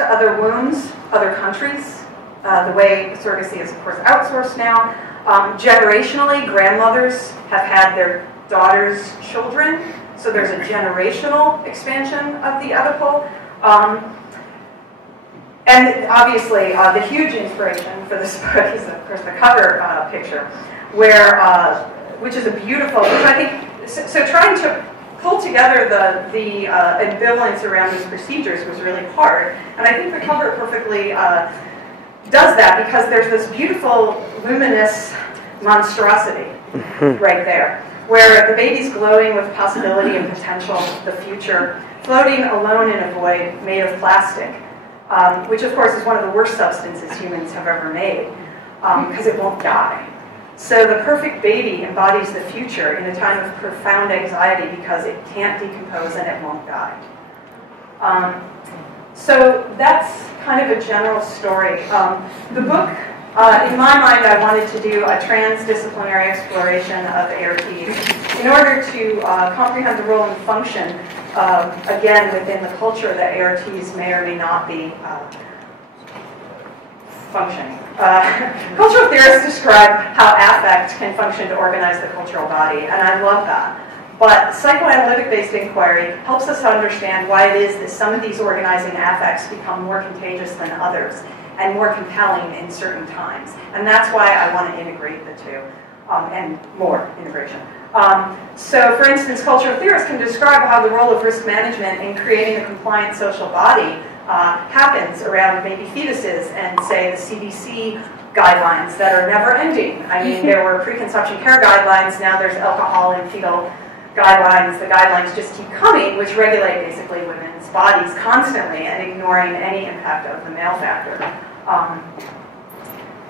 to other wombs, other countries. The way surrogacy is, of course, outsourced now. Generationally, grandmothers have had their daughters' children, so there's a generational expansion of the Oedipal. And obviously, the huge inspiration for this book is, of course, the cover picture, which is a beautiful, which I think, so trying to pull together the ambivalence around these procedures was really hard. And I think the cover perfectly does that, because there's this beautiful, luminous monstrosity right there, where the baby's glowing with possibility and potential, the future, floating alone in a void made of plastic, which of course is one of the worst substances humans have ever made, because it won't die. So the perfect baby embodies the future in a time of profound anxiety because it can't decompose and it won't die. So that's kind of a general story. The book, in my mind, I wanted to do a transdisciplinary exploration of ARTs in order to comprehend the role and function, again, within the culture that ARTs may or may not be functioning. Cultural theorists describe how affect can function to organize the cultural body, and I love that. But psychoanalytic-based inquiry helps us understand why it is that some of these organizing affects become more contagious than others and more compelling in certain times. And that's why I want to integrate the two, and more integration. So, for instance, cultural theorists can describe how the role of risk management in creating a compliant social body happens around maybe fetuses and, say, the CDC guidelines that are never ending. I mean, there were preconception care guidelines, now there's alcohol and fetal guidelines. The guidelines just keep coming, which regulate basically women's bodies constantly and ignoring any impact of the male factor.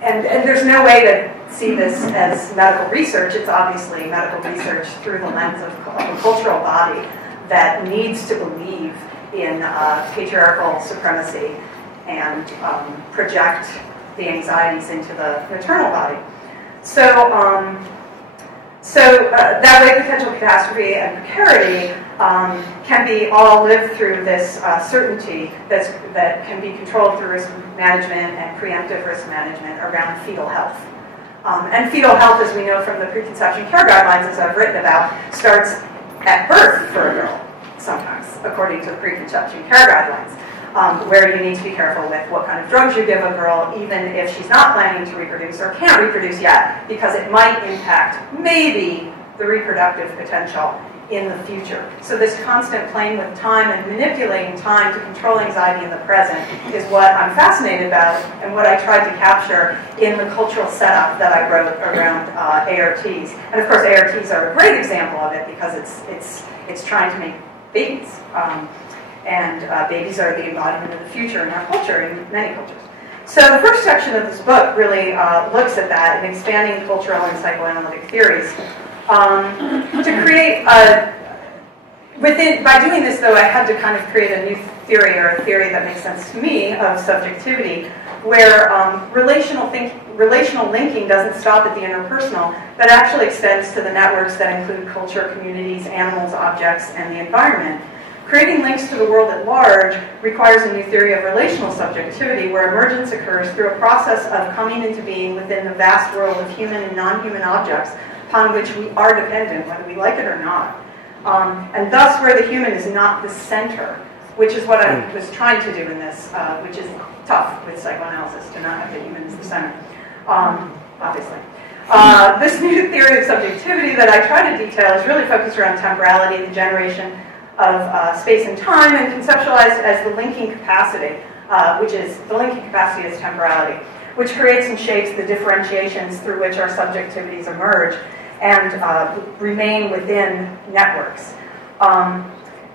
And there's no way to see this as medical research. It's obviously medical research through the lens of a cultural body that needs to believe in patriarchal supremacy and project the anxieties into the maternal body. So that way, potential catastrophe and precarity can be all lived through this certainty that can be controlled through risk management and preemptive risk management around fetal health. And fetal health, as we know from the preconception care guidelines, as I've written about, starts at birth for a girl, sometimes, according to the preconception care guidelines. Where you need to be careful with what kind of drugs you give a girl, even if she's not planning to reproduce or can't reproduce yet, because it might impact, maybe, the reproductive potential in the future. So this constant playing with time and manipulating time to control anxiety in the present is what I'm fascinated about and what I tried to capture in the cultural setup that I wrote around ARTs. And of course, ARTs are a great example of it because it's trying to make babies. And babies are the embodiment of the future in our culture, in many cultures. So the first section of this book really looks at that and expanding cultural and psychoanalytic theories. To create, by doing this though, I had to kind of create a new theory, or a theory that makes sense to me, of subjectivity, where relational linking doesn't stop at the interpersonal, but actually extends to the networks that include culture, communities, animals, objects, and the environment. Creating links to the world at large requires a new theory of relational subjectivity, where emergence occurs through a process of coming into being within the vast world of human and non-human objects upon which we are dependent, whether we like it or not. And thus where the human is not the center, which is what I was trying to do in this, which is tough with psychoanalysis, to not have the human as the center, obviously. This new theory of subjectivity that I try to detail is really focused around temporality, the generation of space and time, and conceptualized as the linking capacity, which is the linking capacity is temporality, which creates and shapes the differentiations through which our subjectivities emerge and remain within networks.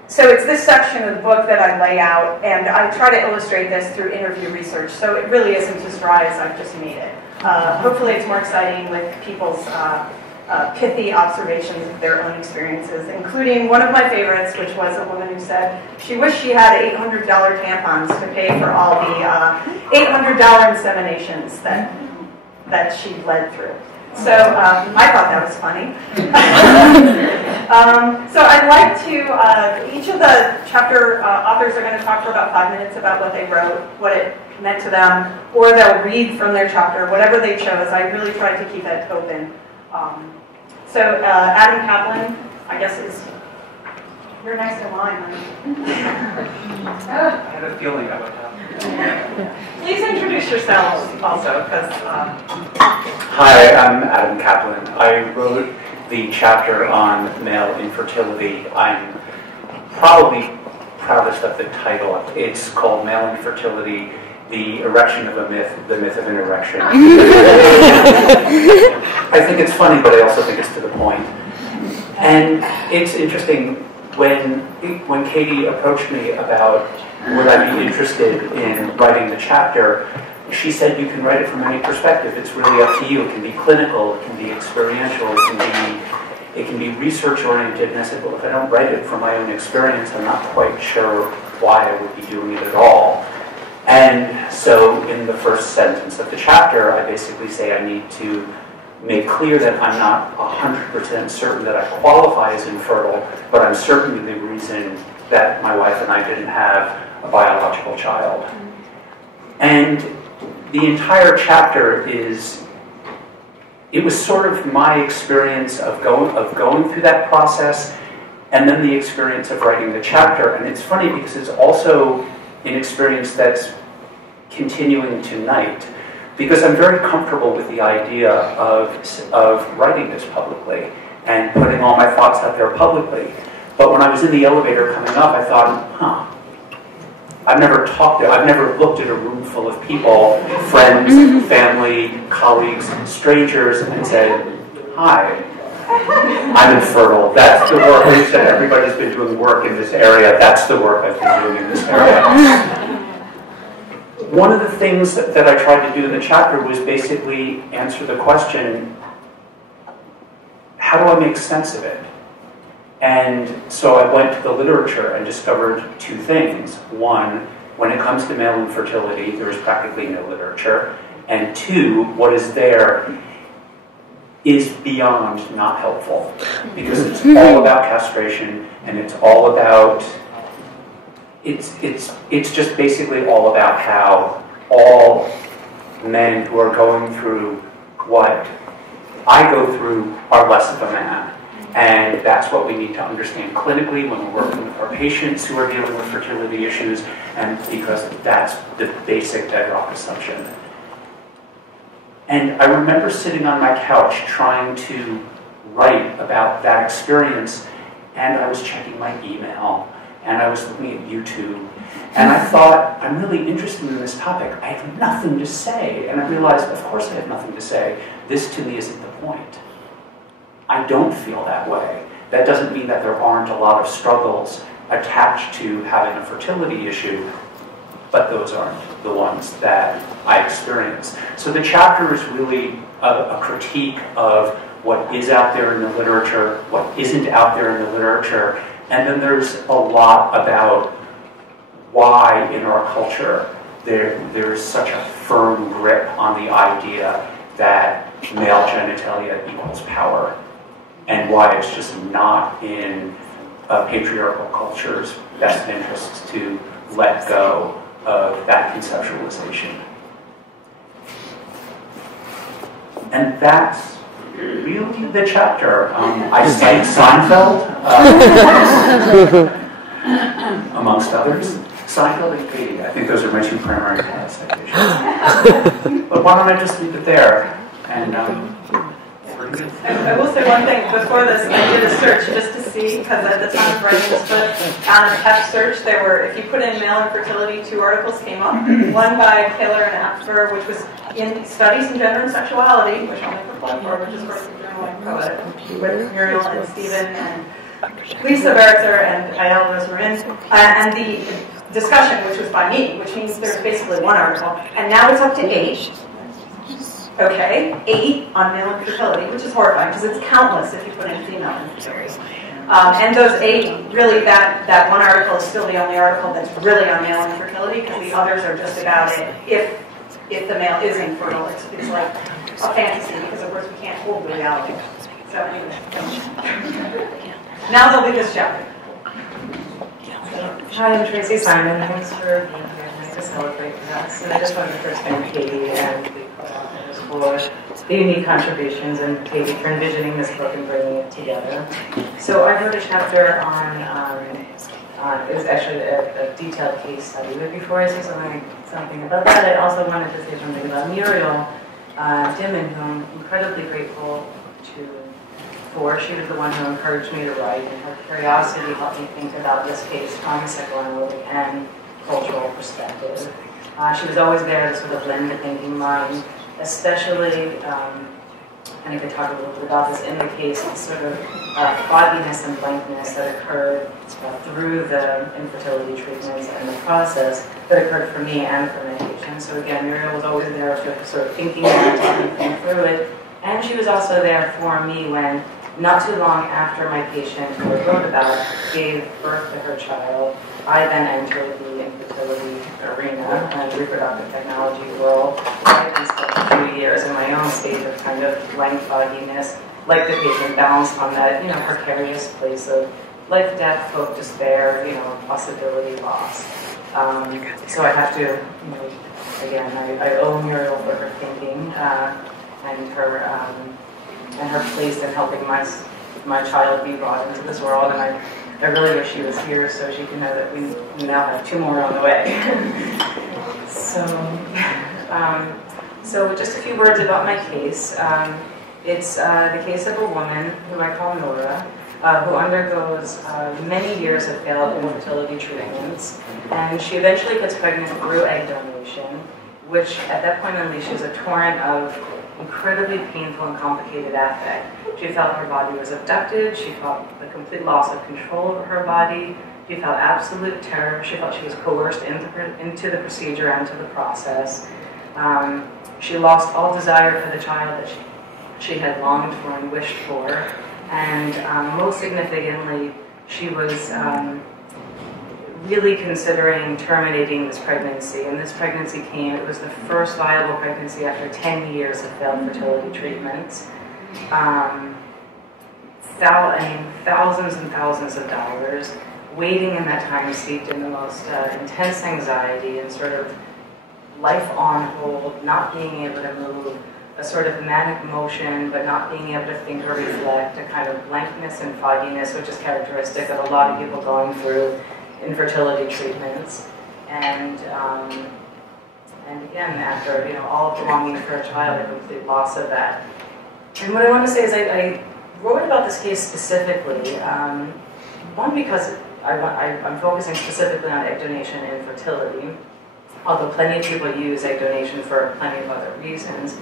So it's this section of the book that I lay out, and I try to illustrate this through interview research, so it really isn't as dry as I've just made it. Hopefully it's more exciting with people's pithy observations of their own experiences, including one of my favorites, which was a woman who said she wished she had $800 tampons to pay for all the $800 inseminations that she led through. So I thought that was funny. So I'd like to, each of the chapter authors are going to talk for about 5 minutes about what they wrote, what it meant to them, or they'll read from their chapter, whatever they chose. I really tried to keep it open. So Adam Kaplan, I guess is, you're next in line, right? I had a feeling that would happen. Please introduce yourselves also, because... Hi, I'm Adam Kaplan. I wrote the chapter on male infertility. I'm probably proudest of the title. It's called Male Infertility, the Erection of a Myth, the Myth of an Erection. I think it's funny, but I also think it's to the point. And it's interesting, when Katie approached me about would I be interested in writing the chapter, she said you can write it from any perspective. It's really up to you. It can be clinical, it can be experiential, it can be research-oriented. And I said, well, if I don't write it from my own experience, I'm not quite sure why I would be doing it at all. And so in the first sentence of the chapter, I basically say I need to make clear that I'm not 100% certain that I qualify as infertile, but I'm certainly the reason that my wife and I didn't have a biological child. And the entire chapter it was sort of my experience of going through that process, and then the experience of writing the chapter. And it's funny because it's also an experience that's continuing tonight, because I'm very comfortable with the idea of writing this publicly and putting all my thoughts out there publicly. But when I was in the elevator coming up, I thought, I've never looked at a room full of people, friends, family, colleagues, strangers, and said, hi, I'm infertile. That's the work. They said everybody's been doing work in this area. That's the work I've been doing in this area. One of the things that I tried to do in the chapter was basically answer the question, how do I make sense of it? And so I went to the literature and discovered two things. One, when it comes to male infertility, there is practically no literature. And two, what is there is beyond not helpful, because it's all about castration, and it's all about, it's just basically all about how all men who are going through what I go through are less of a man. And that's what we need to understand clinically when we're working with our patients who are dealing with fertility issues, and because that's the basic bedrock assumption. And I remember sitting on my couch trying to write about that experience, and I was checking my email, and I was looking at YouTube, and I thought, I'm really interested in this topic. I have nothing to say. And I realized, of course I have nothing to say. This to me isn't the point. I don't feel that way. That doesn't mean that there aren't a lot of struggles attached to having a fertility issue, but those aren't the ones that I experience. So the chapter is really a critique of what is out there in the literature, what isn't out there in the literature, and then there's a lot about why in our culture there's such a firm grip on the idea that male genitalia equals power, and why it's just not in patriarchal culture's best interests to let go of that conceptualization. And that's really the chapter. I cite Seinfeld, amongst others. Seinfeld and Katie, I think those are my two primary citations. But why don't I just leave it there? And I will say one thing. Before this, I did a search just to see, because at the time of writing this book, on a text search, there were, if you put in male infertility, 2 articles came up. One by Taylor and Apfer, which was in Studies in Gender and Sexuality, which I'll make a plug for, which is, of course, the journal I co-edit, with Muriel and Stephen and Lisa Baraitser and Ayel Rosmarin, and the discussion, which was by me, which means there's basically 1 article, and now it's up to 8. Okay, 8 on male infertility, which is horrifying because it's countless if you put in female infertility. And those 8, really, that 1 article is still the only article that's really on male infertility, because the others are just about it. If if the male is infertile. It's like a fantasy because, of course, we can't hold the reality. So anyway. Now there'll be this chapter. Hi, I'm Tracy Simon. Thanks for being here tonight to celebrate with us. And I just wanted to first thank Katie and the co-authors for the unique contributions, and Katie for envisioning this book and bringing it together. So I wrote a chapter on it was actually a detailed case study. But before I say something about that, I also wanted to say something about Muriel Dimen, who I'm incredibly grateful for. She was the one who encouraged me to write, and her curiosity helped me think about this case from a psychoanalytic and cultural perspective. She was always there to sort of lend the thinking mind, especially, and I could talk a little bit about this in the case, the sort of fogginess and blankness that occurred through the infertility treatments and the process that occurred for me and for my patients. So again, Muriel was always there to sort of thinking and think through it. And she was also there for me when, not too long after my patient, who I wrote about, gave birth to her child. I then entered the infertility arena and the reproductive technology world. I then spent a few years in my own state of kind of blank fogginess, like the patient, balanced on that, precarious place of life, death, hope, despair, possibility, loss. So I have to, again, I owe Muriel for her thinking and her place in helping my child be brought into this world, and I really wish she was here so she can know that we now have 2 more on the way. So just a few words about my case. It's the case of a woman who I call Nora, who undergoes many years of failed infertility treatments, and she eventually gets pregnant through egg donation, which at that point unleashes a torrent of incredibly painful and complicated affect. She felt her body was abducted. She felt the complete loss of control over her body. She felt absolute terror. She felt she was coerced into the procedure and to the process. She lost all desire for the child that she had longed for and wished for. And most significantly, she was really considering terminating this pregnancy. And this pregnancy it was the first viable pregnancy after 10 years of failed fertility treatments. Thousands and thousands of dollars, waiting in that time steeped in the most intense anxiety and sort of life on hold, not being able to move, a sort of manic motion, but not being able to think or reflect, a kind of blankness and fogginess, which is characteristic of a lot of people going through infertility treatments. And again, after all of the longing for a child, a complete loss of that. And what I want to say is I wrote about this case specifically, one, because I'm focusing specifically on egg donation and infertility, although plenty of people use egg donation for plenty of other reasons.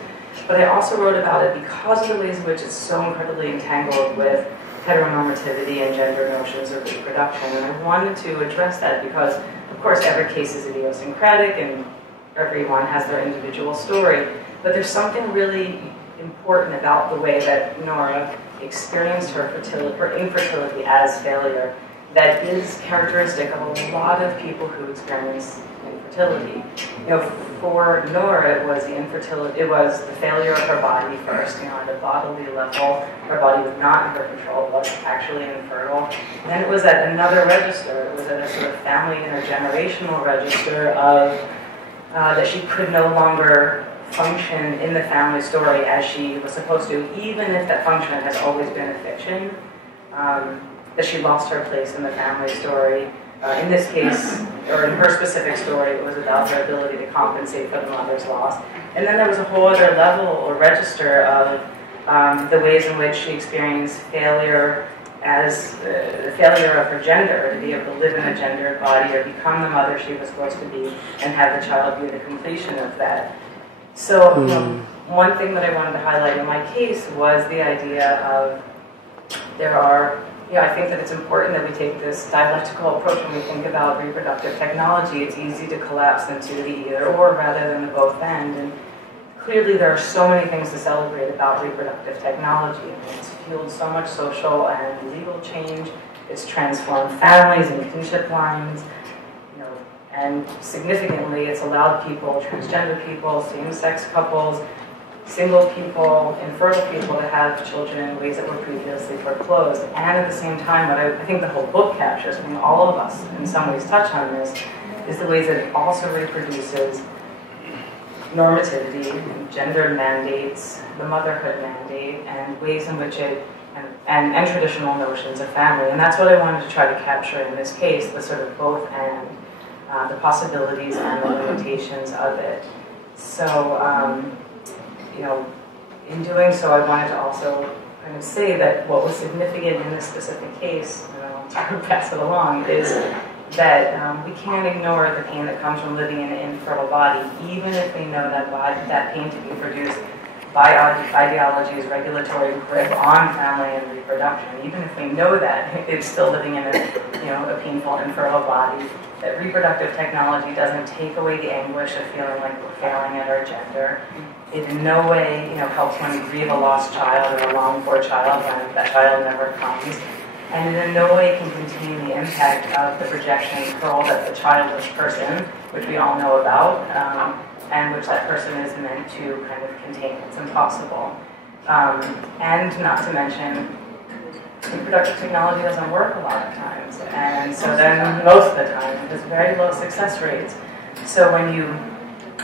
But I also wrote about it because of the ways in which it's so incredibly entangled with heteronormativity and gender notions of reproduction. And I wanted to address that because, of course, every case is idiosyncratic and everyone has their individual story. But there's something really important about the way that Nora experienced her infertility as failure that is characteristic of a lot of people who experience infertility. For Nora, it was the failure of her body first. At a bodily level, her body was not in her control, was actually infertile. And then it was at another register. It was at a sort of family intergenerational register of that she could no longer function in the family story as she was supposed to, even if that function has always been a fiction. That she lost her place in the family story. In this case, or in her specific story, it was about her ability to compensate for the mother's loss. And then there was a whole other level or register of the ways in which she experienced failure as the failure of her gender, to be able to live in a gendered body or become the mother she was supposed to be and have the child be the completion of that. So one thing that I wanted to highlight in my case was the idea of I think that it's important that we take this dialectical approach when we think about reproductive technology. It's easy to collapse into the either or rather than the both and. And clearly there are so many things to celebrate about reproductive technology. It's fueled so much social and legal change. It's transformed families and kinship lines. And significantly, it's allowed people, transgender people, same-sex couples, single people, infertile people to have children in ways that were previously foreclosed. And at the same time, what I think the whole book captures, I mean, all of us in some ways touch on this, is the ways that it also reproduces normativity and gendered mandates, the motherhood mandate, and ways in which it, and traditional notions of family. And that's what I wanted to try to capture in this case, the sort of both and, the possibilities and the limitations of it. So, you know, in doing so, I wanted to also kind of say that what was significant in this specific case, and I'll pass it along, is that we can't ignore the pain that comes from living in an infertile body, even if we know that pain to be produced by ideology's regulatory grip on family and reproduction. Even if we know that, it's still living in a painful infertile body. That reproductive technology doesn't take away the anguish of feeling like we're failing at our gender. It in no way, helps when we grieve a lost child or a longed-for child when that child never comes. And in no way can contain the impact of the projection control that the childless person, which we all know about, and which that person is meant to kind of contain. It's impossible. And not to mention, reproductive technology doesn't work a lot of times. And so then most of the time, it has very low success rates. So when you,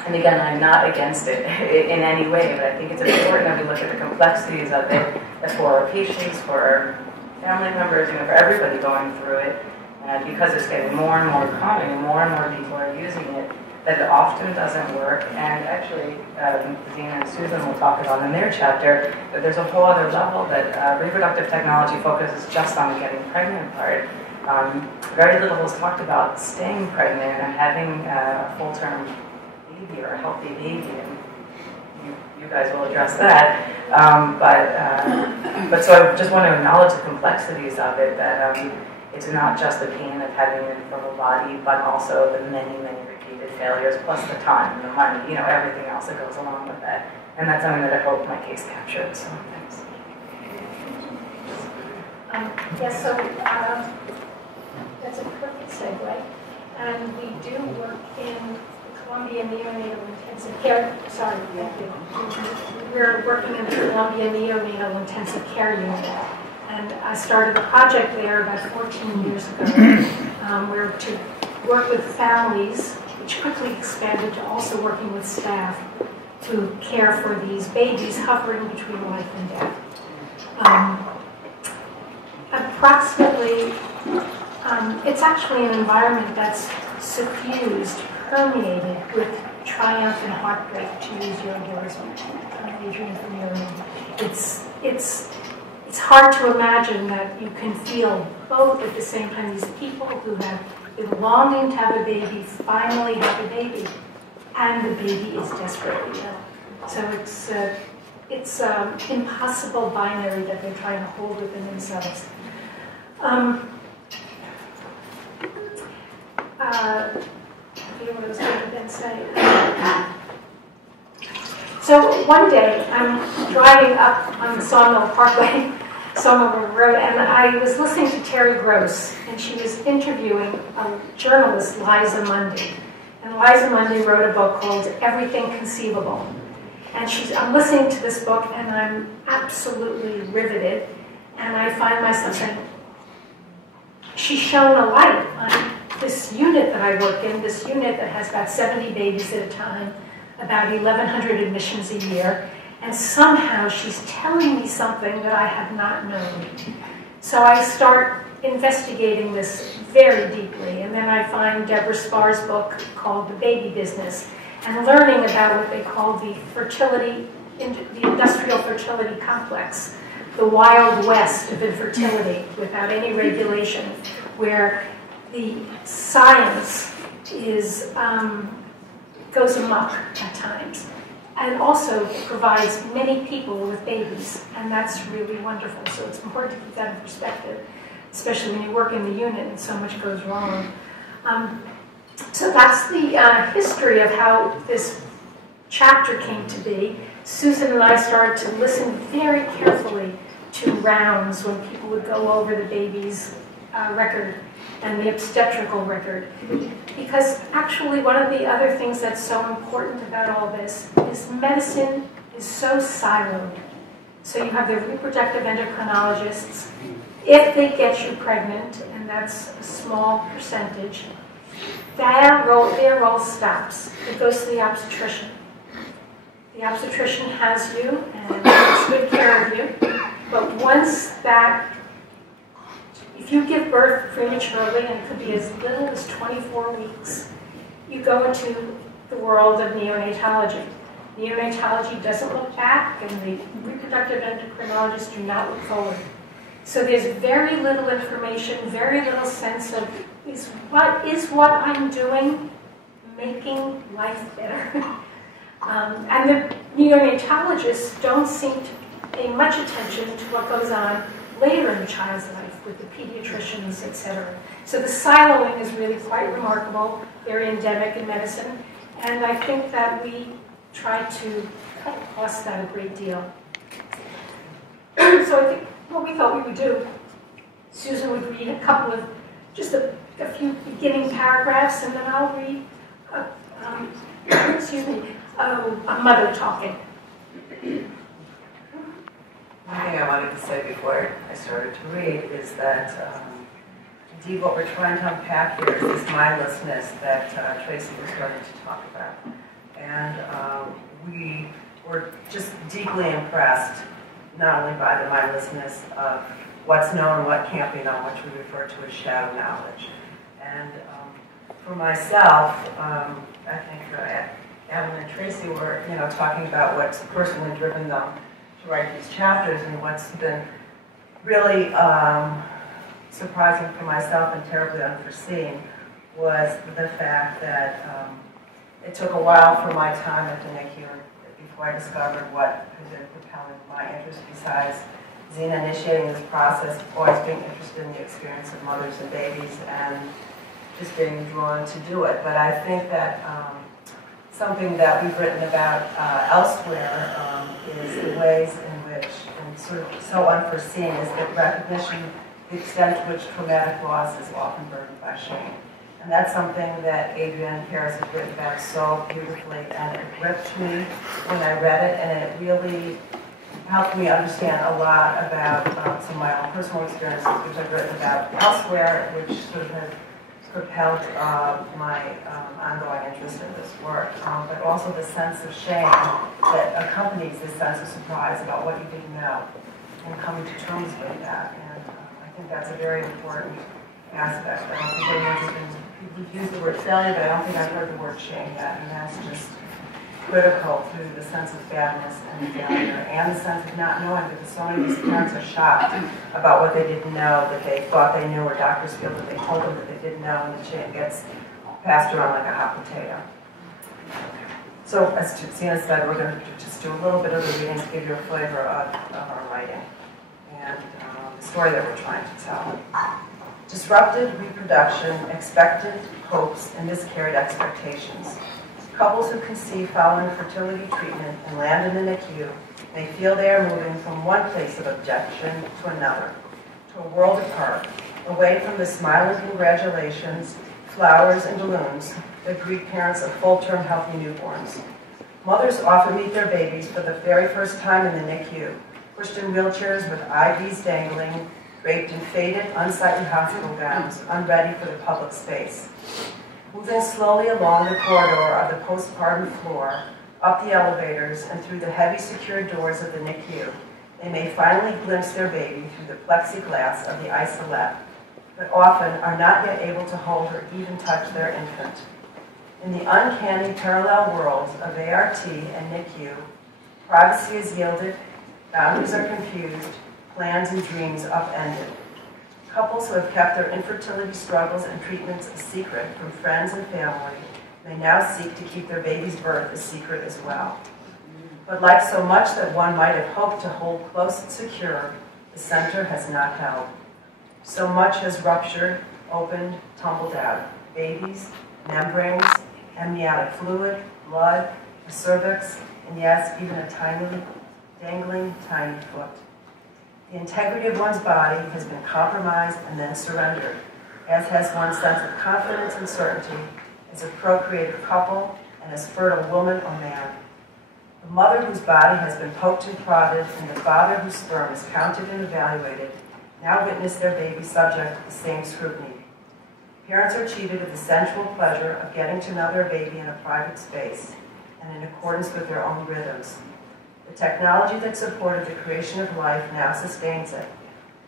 and again, I'm not against it in any way, but I think it's important that we look at the complexities of it for our patients, for our family members, for everybody going through it, because it's getting more and more common and more people are using it, that it often doesn't work. And actually, Dina and Susan will talk about in their chapter that there's a whole other level that reproductive technology focuses just on the getting pregnant part. Very little is talked about staying pregnant and having a full-term baby or a healthy baby. And you guys will address that. But so I just want to acknowledge the complexities of it, that it's not just the pain of having an infertile body, but also the many repeated failures, plus the time, the money, everything else that goes along with that. And that's something that I hope my case captured, so thanks. Yes, so that's a perfect segue. And we do work in Columbia Neonatal Intensive Care, sorry, thank you. We're working in the Columbia Neonatal Intensive Care Unit. And I started a project there about 14 years ago. We're to work with families, which quickly expanded to also working with staff to care for these babies hovering between life and death. Approximately, it's actually an environment that's suffused, permeated with triumph and heartbreak, to use your words, Adrian from Muriel. It's hard to imagine that you can feel both at the same time. These people who have been longing to have a baby finally have a baby, and the baby is desperately ill. So it's impossible binary that they're trying to hold within themselves. I forget what I was going to then say. So one day, I'm driving up on the Sawmill Parkway, Sawmill Road, and I was listening to Terry Gross, and she was interviewing a journalist, Liza Mundy. And Liza Mundy wrote a book called Everything Conceivable. And I'm listening to this book, and I'm absolutely riveted, and I find myself saying, she's shown a light on this unit that I work in, this unit that has about 70 babies at a time, about 1,100 admissions a year, and somehow she's telling me something that I have not known. So I start investigating this very deeply, and then I find Deborah Sparr's book called The Baby Business, and learning about what they call the industrial fertility complex, the Wild West of infertility without any regulation, where the science goes amok at times, and also provides many people with babies, and that's really wonderful. So it's important to keep that in perspective, especially when you work in the unit and so much goes wrong. So that's the history of how this chapter came to be. Susan and I started to listen very carefully to rounds when people would go over the baby's record. and the obstetrical record. Because actually one of the other things that's so important about all this is medicine is so siloed. So you have the reproductive endocrinologists. If they get you pregnant, and that's a small percentage, their role stops. It goes to the obstetrician. The obstetrician has you and takes good care of you. But once that, if you give birth prematurely, and it could be as little as 24 weeks, you go into the world of neonatology. Neonatology doesn't look back, and the reproductive endocrinologists do not look forward. So there's very little information, very little sense of, is what I'm doing making life better? And the neonatologists don't seem to pay much attention to what goes on later in the child's life with the pediatricians, etc. So the siloing is really quite remarkable, very endemic in medicine, and I think that we try to cut across that a great deal. So I think what we thought we would do, Susan would read a couple of, just a few beginning paragraphs, and then I'll read, a mother talking. One thing I wanted to say before I started to read is that indeed what we're trying to unpack here is this mindlessness that Tracy was starting to talk about. And we were just deeply impressed not only by the mindlessness of what's known and what can't be known, which we refer to as shadow knowledge. And for myself, I think Adam and Tracy were, talking about what's personally driven them to write these chapters, and what's been really surprising for myself and terribly unforeseen was the fact that it took a while for my time at the NICU before I discovered what had been propelling my interest, besides Zena initiating this process, always being interested in the experience of mothers and babies and just being drawn to do it. But I think that something that we've written about elsewhere is the ways in which, and sort of so unforeseen, is the recognition, the extent to which traumatic loss is often burdened by shame. And that's something that Adrienne Harris has written about so beautifully, and it gripped me when I read it, and it really helped me understand a lot about some of my own personal experiences, which I've written about elsewhere, which sort of has propelled my ongoing interest in this work, but also the sense of shame that accompanies this sense of surprise about what you didn't know, and coming to terms with that. And I think that's a very important aspect. I don't think anyone's used the word failure, but I don't think I've heard the word shame yet, and that's just critical through the sense of badness and failure, and the sense of not knowing, because so many of these parents are shocked about what they didn't know, that they thought they knew, or doctors feel that they told them that they didn't know, and the shame gets passed around like a hot potato. So, as Zena said, we're going to just do a little bit of the reading to give you a flavor of our writing and the story that we're trying to tell. Disrupted reproduction, expected hopes, and miscarried expectations. Couples who conceive following fertility treatment and land in the NICU may feel they are moving from one place of objection to another, to a world apart, away from the smiling congratulations, flowers, and balloons that greet parents of full-term healthy newborns. Mothers often meet their babies for the very first time in the NICU, pushed in wheelchairs with IVs dangling, draped in faded, unsightly hospital gowns, unready for the public space. Moving slowly along the corridor of the postpartum floor, up the elevators, and through the heavy secured doors of the NICU, they may finally glimpse their baby through the plexiglass of the isolette, but often are not yet able to hold or even touch their infant. In the uncanny parallel worlds of ART and NICU, privacy is yielded, boundaries are confused, plans and dreams upended. Couples who have kept their infertility struggles and treatments a secret from friends and family may now seek to keep their baby's birth a secret as well. But like so much that one might have hoped to hold close and secure, the center has not held. So much has ruptured, opened, tumbled out. Babies, membranes, amniotic fluid, blood, a cervix, and yes, even a tiny, dangling, tiny foot. The integrity of one's body has been compromised and then surrendered, as has one's sense of confidence and certainty as a procreative couple and as fertile woman or man. The mother whose body has been poked and prodded and the father whose sperm is counted and evaluated now witness their baby subject to the same scrutiny. Parents are cheated of the sensual pleasure of getting to know their baby in a private space and in accordance with their own rhythms. The technology that supported the creation of life now sustains it.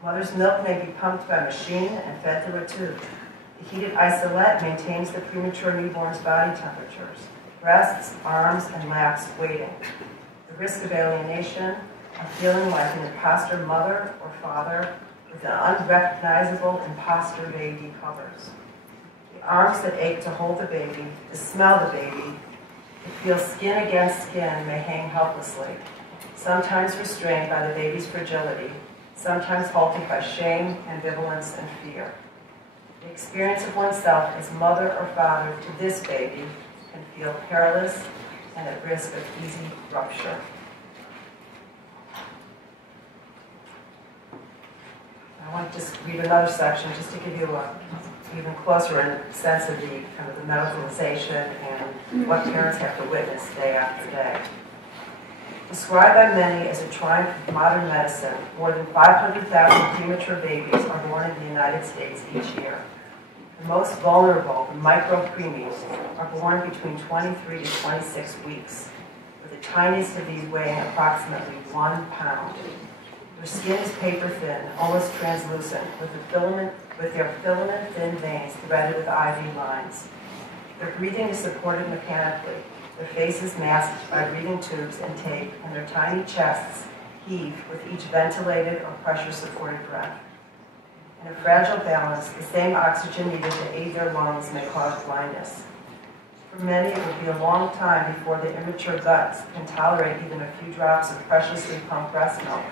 Mother's milk may be pumped by machine and fed through a tube. The heated isolette maintains the premature newborn's body temperatures. Breasts, arms, and laps waiting. The risk of alienation, of feeling like an imposter mother or father with an unrecognizable imposter baby covers. The arms that ache to hold the baby, to smell the baby, to feel skin against skin may hang helplessly, sometimes restrained by the baby's fragility, sometimes halted by shame, ambivalence, and fear. The experience of oneself as mother or father to this baby can feel perilous and at risk of easy rupture. I want to just read another section just to give you a even closer sense of the kind of the medicalization and what parents have to witness day after day. Described by many as a triumph of modern medicine, more than 500,000 premature babies are born in the United States each year. The most vulnerable, the micro-preemies, are born between 23 to 26 weeks, with the tiniest of these weighing approximately 1 pound. Their skin is paper thin, almost translucent, with their filament-thin veins threaded with IV lines. Their breathing is supported mechanically, their faces masked by breathing tubes and tape, and their tiny chests heave with each ventilated or pressure-supported breath. In a fragile balance, the same oxygen needed to aid their lungs may cause blindness. For many, it will be a long time before the immature guts can tolerate even a few drops of preciously pumped breast milk,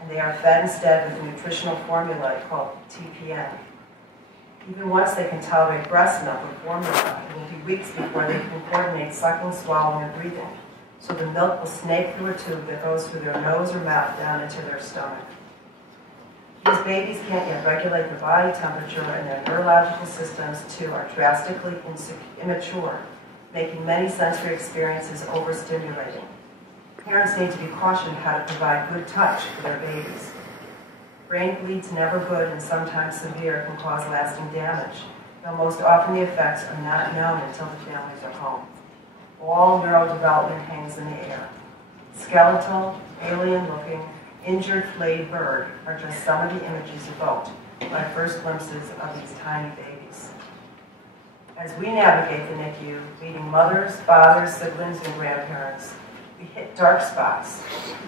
and they are fed instead with a nutritional formula called TPN. Even once they can tolerate breast milk or formula, it will be weeks before they can coordinate sucking, swallowing, and breathing, so the milk will snake through a tube that goes through their nose or mouth down into their stomach. These babies can't yet regulate the body temperature, and their neurological systems, too, are drastically immature, making many sensory experiences overstimulating. Parents need to be cautioned how to provide good touch for their babies. Brain bleeds never good and sometimes severe can cause lasting damage, though most often the effects are not known until the families are home. All neurodevelopment hangs in the air. Skeletal, alien-looking, injured, flayed bird are just some of the images evoked by first glimpses of these tiny babies. As we navigate the NICU, meeting mothers, fathers, siblings, and grandparents, we hit dark spots,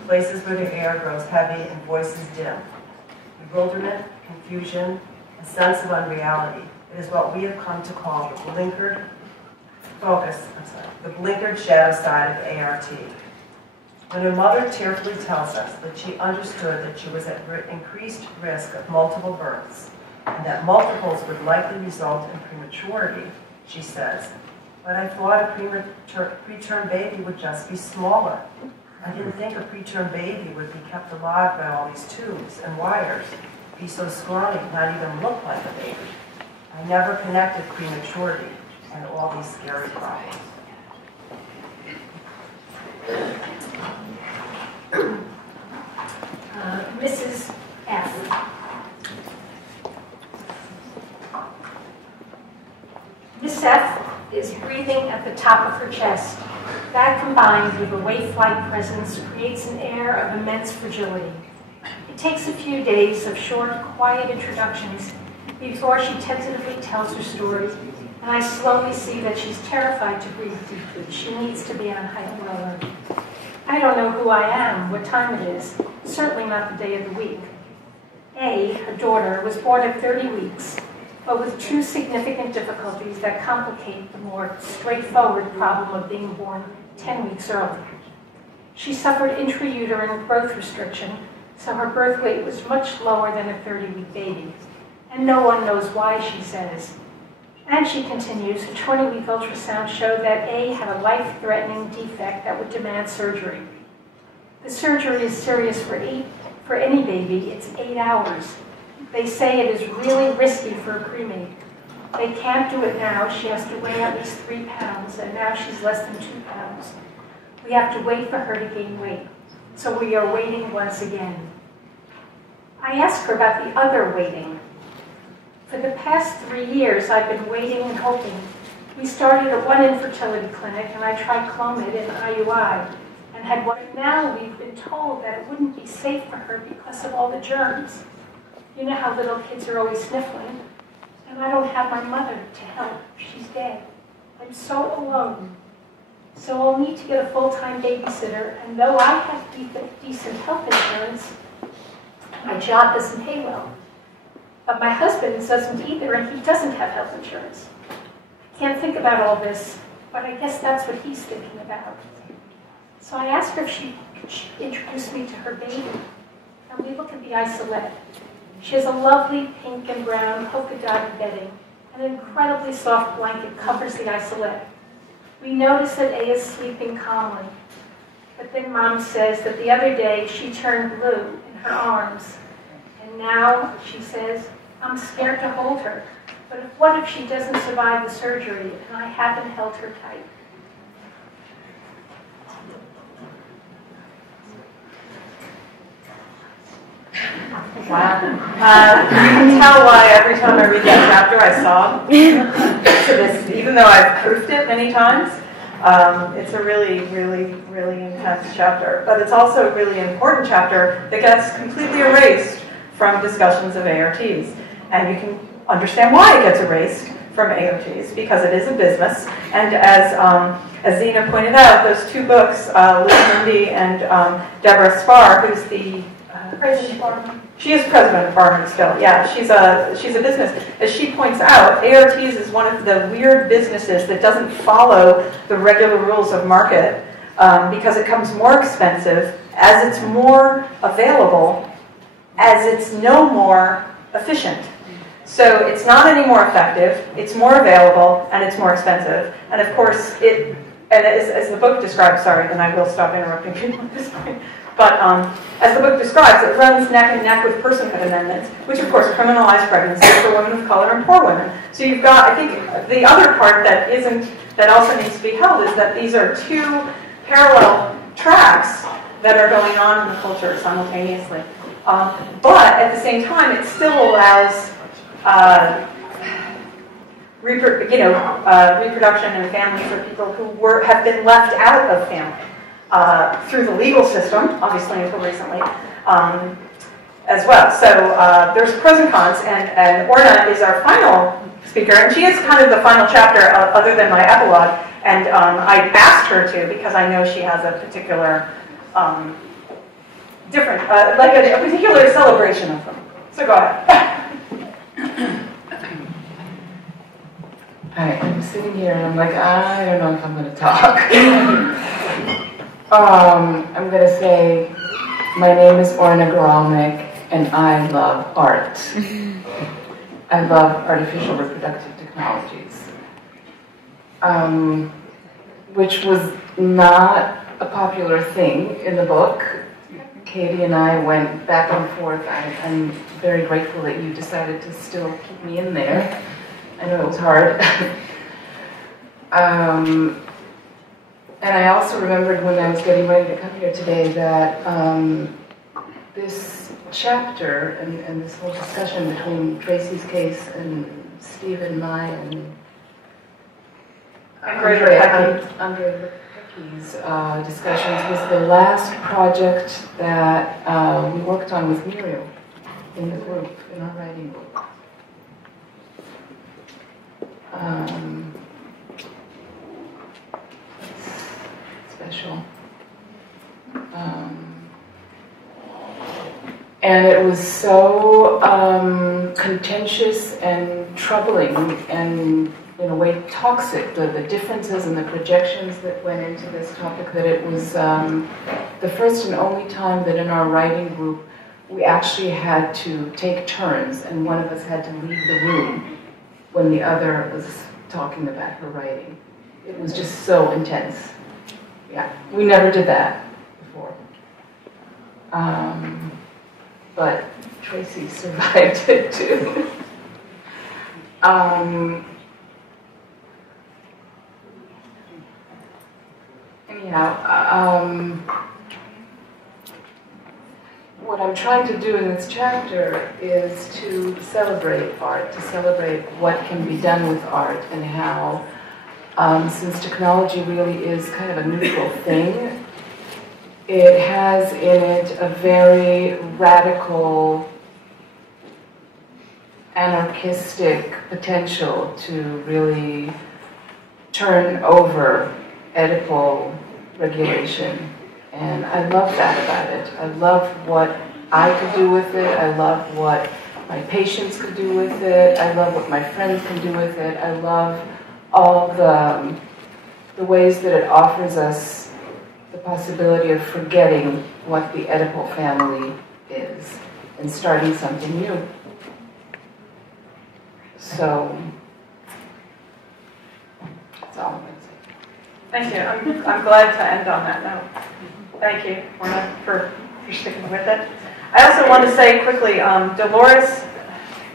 places where the air grows heavy and voices dim. Bewilderment, confusion, a sense of unreality. It is what we have come to call the blinkered shadow side of ART. When a mother tearfully tells us that she understood that she was at increased risk of multiple births, and that multiples would likely result in prematurity, she says, "But I thought a preterm baby would just be smaller. I didn't think a preterm baby would be kept alive by all these tubes and wires, be so scrawny, not even look like a baby. I never connected prematurity and all these scary problems." Mrs. F. Miss F is breathing at the top of her chest. That, combined with a waif-like presence, creates an air of immense fragility. It takes a few days of short, quiet introductions before she tentatively tells her story, and I slowly see that she's terrified to breathe deeply. She needs to be on heightened alert. I don't know who I am, what time it is, certainly not the day of the week. A, her daughter, was born at 30 weeks, but with two significant difficulties that complicate the more straightforward problem of being born 10 weeks early. She suffered intrauterine growth restriction, so her birth weight was much lower than a 30-week baby. And no one knows why, she says. And she continues, a 20-week ultrasound showed that A had a life-threatening defect that would demand surgery. The surgery is serious for any baby. It's 8 hours. They say it is really risky for a preemie. They can't do it now. She has to weigh at least 3 pounds, and now she's less than 2 pounds. We have to wait for her to gain weight. So we are waiting once again. I asked her about the other waiting. For the past 3 years, I've been waiting and hoping. We started at one infertility clinic, and I tried Clomid and IUI, and had one. Now we've been told that it wouldn't be safe for her because of all the germs. You know how little kids are always sniffling, and I don't have my mother to help. She's dead. I'm so alone. So I'll need to get a full-time babysitter, and though I have decent health insurance, my job doesn't pay well. But my husband doesn't either, and he doesn't have health insurance. I can't think about all this, but I guess that's what he's thinking about. So I asked her if she could introduce me to her baby, and we look at the isolette. She has a lovely pink and brown polka-dotted bedding. An incredibly soft blanket covers the isolette. We notice that A is sleeping calmly. But then Mom says that the other day she turned blue in her arms. And now, she says, I'm scared to hold her. But what if she doesn't survive the surgery and I haven't held her tight? Wow. You can tell why every time I read that chapter I sob. So this, even though I've proofed it many times, it's a really, really, really intense chapter. But it's also a really important chapter that gets completely erased from discussions of ARTs. And you can understand why it gets erased from ARTs, because it is a business. And as Zena pointed out, those 2 books, Liz Mundy and Deborah Spar, who's the President Barman. She is president of Barman still. Yeah, she's a business. As she points out, ARTs is one of the weird businesses that doesn't follow the regular rules of market because it comes more expensive as it's more available, as it's no more efficient. So it's not any more effective, it's more available, and it's more expensive. And of course, as the book describes, sorry, then I will stop interrupting people at this point. But as the book describes, it runs neck and neck with personhood amendments, which of course criminalize pregnancy for women of color and poor women. So you've got, I think, the other part that also needs to be held is that these are 2 parallel tracks that are going on in the culture simultaneously. But at the same time, it still allows reproduction and family for people who have been left out of family. Through the legal system, obviously until recently, as well. So there's pros and cons, and Orna is our final speaker, and she is kind of the final chapter other than my epilogue, and I asked her to because I know she has a particular different, like a particular celebration of them. So go ahead. Hi, I'm sitting here and I'm like, I don't know if I'm going to talk. I'm going to say, my name is Orna Goralnik, and I love art. I love artificial reproductive technologies, which was not a popular thing in the book. Katie and I went back and forth. I'm very grateful that you decided to still keep me in there. I know it was hard. And I also remembered when I was getting ready to come here today that this chapter and this whole discussion between Tracy's case and Stephen, mine, and Andrea Lepecki's discussions was the last project that we worked on with Muriel in the group, in our writing group. Special. And it was so contentious and troubling and in a way toxic, the differences and the projections that went into this topic, that it was the first and only time that in our writing group we actually had to take turns and one of us had to leave the room when the other was talking about her writing. It was just so intense. Yeah, we never did that before. But Tracy survived it too. Anyhow, what I'm trying to do in this chapter is to celebrate art, to celebrate what can be done with art, and how, since technology really is kind of a neutral thing, it has in it a very radical, anarchistic potential to really turn over Oedipal regulation. And I love that about it. I love what I could do with it. I love what my patients could do with it. I love what my friends can do with it. I love all the ways that it offers us the possibility of forgetting what the Oedipal family is and starting something new. So, that's all I'm going to say. Thank you. I'm glad to end on that note. Thank you, Orna, for sticking with it. I also want to say quickly, Dolores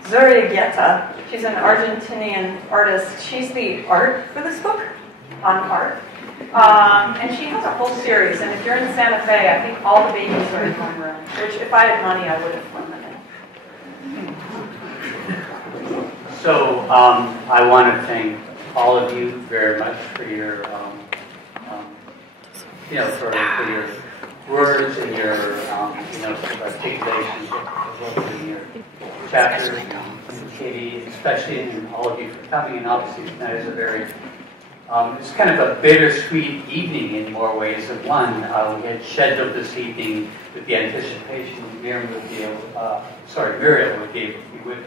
Zurriagueta, she's an Argentinian artist. She's the art for this book, on art. And she has a whole series, and if you're in Santa Fe, I think all the babies are in one room, which if I had money, I would have flown them in. So I want to thank all of you very much for your, for your words and your, sort of articulations in your chapters. Katie, especially, and all of you for coming. And obviously tonight is a very, it's kind of a bittersweet evening in more ways than one. We had scheduled this evening with the anticipation that Muriel would be with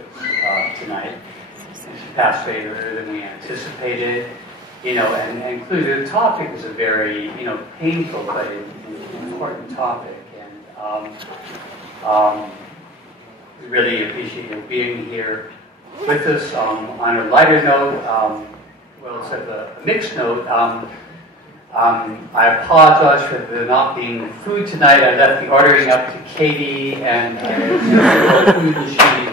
us tonight. She passed away earlier than we anticipated, and clearly the topic was a very, painful but important topic, and we really appreciate you being here with us. On a lighter note, instead of a mixed note, I apologize for there not being food tonight. I left the ordering up to Katie, and a food machine.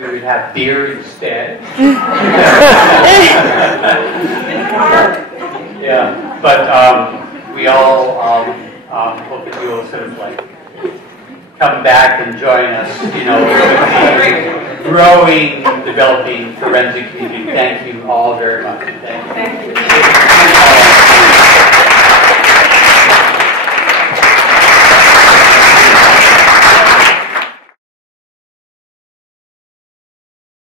We would have beer instead. Yeah, but we all hope that you will sort of come back and join us, with the growing, developing forensic community. Thank you all very much. Thank you.